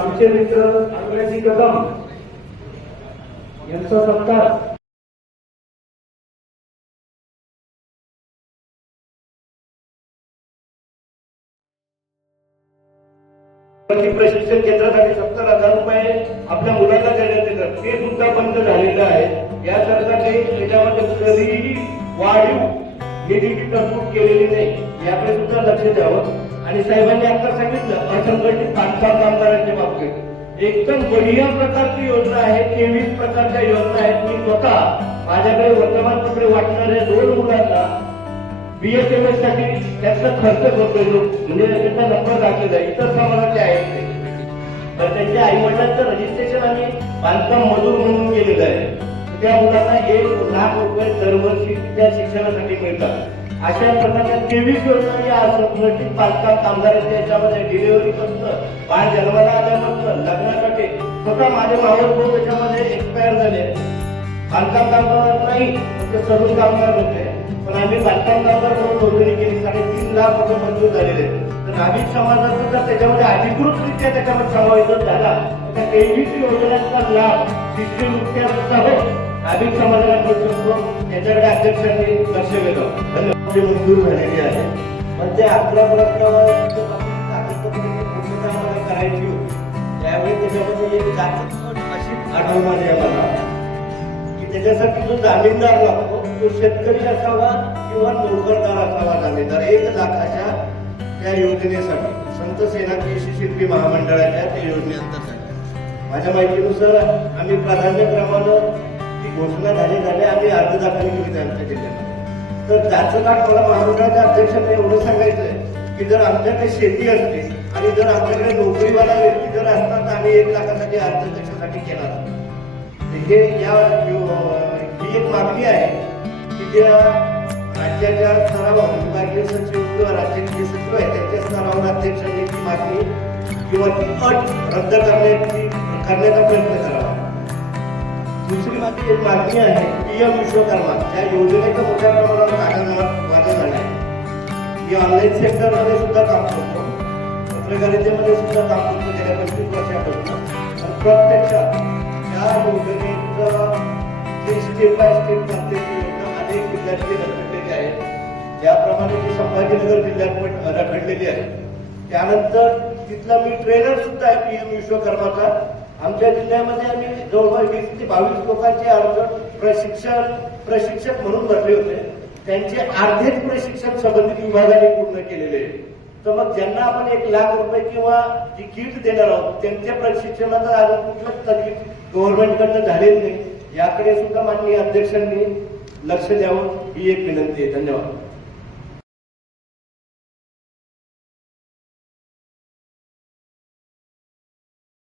आमचे मित्र आदिवासी कदम यांचा सत्कार प्रशिक्षण केंद्रासाठी 70,000 रुपये आपल्या मुलांना देण्यात येतात, ते सुद्धा बंद झालेलं आहे। या सरकारने त्याच्यामध्ये कधीही वाढीव निधीची तरतूद केलेली नाही, याकडे सुद्धा लक्ष द्यावं। आणि साहेबांनी आता सांगितलं असंघटित बांधकाम कामगारांच्या बाबतीत एकदम बढिया प्रकारची योजना आहे, 23 प्रकारच्या योजना आहेत। मी स्वतः माझ्याकडे वर्तमानपत्रे वाटणाऱ्या 2 मुलांना BSMS साठी त्याचा खर्च करतोय, म्हणजे त्याचा नंबर दाखवला आहे। इतर समाजाचे आहेत तर त्यांच्या आई वडिलांचं रजिस्ट्रेशन आणि बांधकाम मजूर म्हणून केलेलं आहे। त्या मुलांना 1 लाख रुपये दरवर्षी त्या शिक्षणासाठी मिळतात। अशा प्रकारच्या 23 योजना या असंघटित बांधकाम कामगारांच्या याच्यामध्ये डिलिव्हरी पासून बाळ जन्माला आल्यापासून लग्नासाठी स्वतः माझे मावळ भाऊ त्याच्यामध्ये एक्सपायर झाले। बांधकाम कामगार नाही म्हणजे तरुण कामगार होते, पण आम्ही बांधकाम कामगार म्हणून नोंदणी केली। 3.5 लाख रुपये मंजूर झालेले। तर नाभिक समाजाचा जर त्याच्यामध्ये अधिकृतरित्या त्याच्यामध्ये समावेश झाला तर 23 योजनांचा लाभ शिष्यवृत्त्यासह नाभिक समाजाला मिळू शकतो। त्याच्याकडे अध्यक्षांनी लक्ष वेधलं। धन्यवाद। मंजूर झालेली आहे, म्हणजे आपल्या प्रश्नावर करायची होती त्यावेळी त्याच्यामध्ये एक जात अशी आढळून आली आम्हाला की त्याच्यासाठी जो जामीनदार लागतो तो शेतकरी असावा किंवा नोकरदार असावा जामीनदार। 1 लाखाच्या त्या योजनेसाठी संत सेना कृषी शिल्पी महामंडळाच्या त्या योजनेअंतर्गत माझ्या माहितीनुसार आम्ही प्राधान्यक्रमानं ती घोषणा झाली आम्ही अर्ज दाखल केली आमच्या जिल्ह्यामध्ये। तर त्याचं काळ मला महामंडळाच्या अध्यक्षांना एवढं सांगायचंय की जर आमच्याकडे शेती असते आणि जर आमच्याकडे नोकरीवाला व्यक्ती जर असता तर आम्ही 1 लाखासाठी अर्ज त्याच्यासाठी केला असता। हे ही एक मागणी आहे की ज्या राज्याच्या स्तरावर विभागीय सचिव किंवा राज्याचे सचिव आहेत त्यांच्या स्तरावर अध्यक्षांनी ती मागणी किंवा ती अट रद्द करण्याचा प्रयत्न करावा। दुसरी माझी एक मागणी आहे PM विश्वकर्मा त्या योजनेच्या मोठ्या प्रमाणावर वाढ झाली। मी ऑनलाईन सेक्टरमध्ये सुद्धा काम करतो, पत्रकारितेमध्ये सुद्धा काम करतो गेल्या 25 वर्षापासून। प्रत्यक्षात या योजनेचं जे स्टेप बाय स्टेप प्रत्येक योजना अनेक विद्यार्थी रखडलेली आहेत, ज्याप्रमाणे की संभाजीनगर जिल्ह्यात रखडलेली आहे। त्यानंतर तिथला मी ट्रेनर सुद्धा आहे PM विश्वकर्माचा। आमच्या जिल्ह्यामध्ये आम्ही जवळपास 20 ते 22 लोकांचे अर्ज प्रशिक्षक म्हणून भरले होते, त्यांचे अर्धेच प्रशिक्षण संबंधित विभागाने पूर्ण केलेले आहे। तर मग ज्यांना आपण 1 लाख रुपये किंवा जी किट देणार आहोत त्यांच्या प्रशिक्षणाचा अजून कुठलंच तरी गव्हर्नमेंटकडनं झालेलं नाही, याकडे सुद्धा माननीय अध्यक्षांनी लक्ष द्यावं ही एक विनंती आहे। धन्यवाद।